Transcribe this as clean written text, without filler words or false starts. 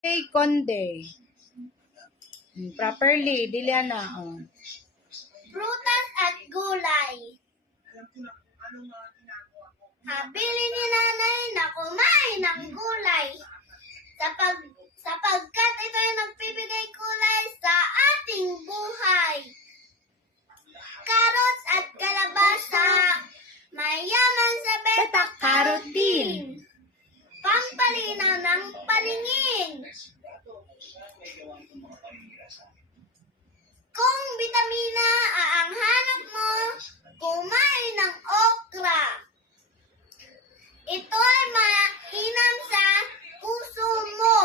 Hey, Conde. Properly, dili na. Prutas at gulay. Habili ni nanay na kumain ng gulay. Sapagkat ito ay nagpibigay kulay sa ating buhay. Carrots at kalabasa, mayaman sa beta-carotene. Pampalinaw ng paningin. Kung bitamina ang hanap mo, kumain ng okra. Ito ay mainam sa puso mo.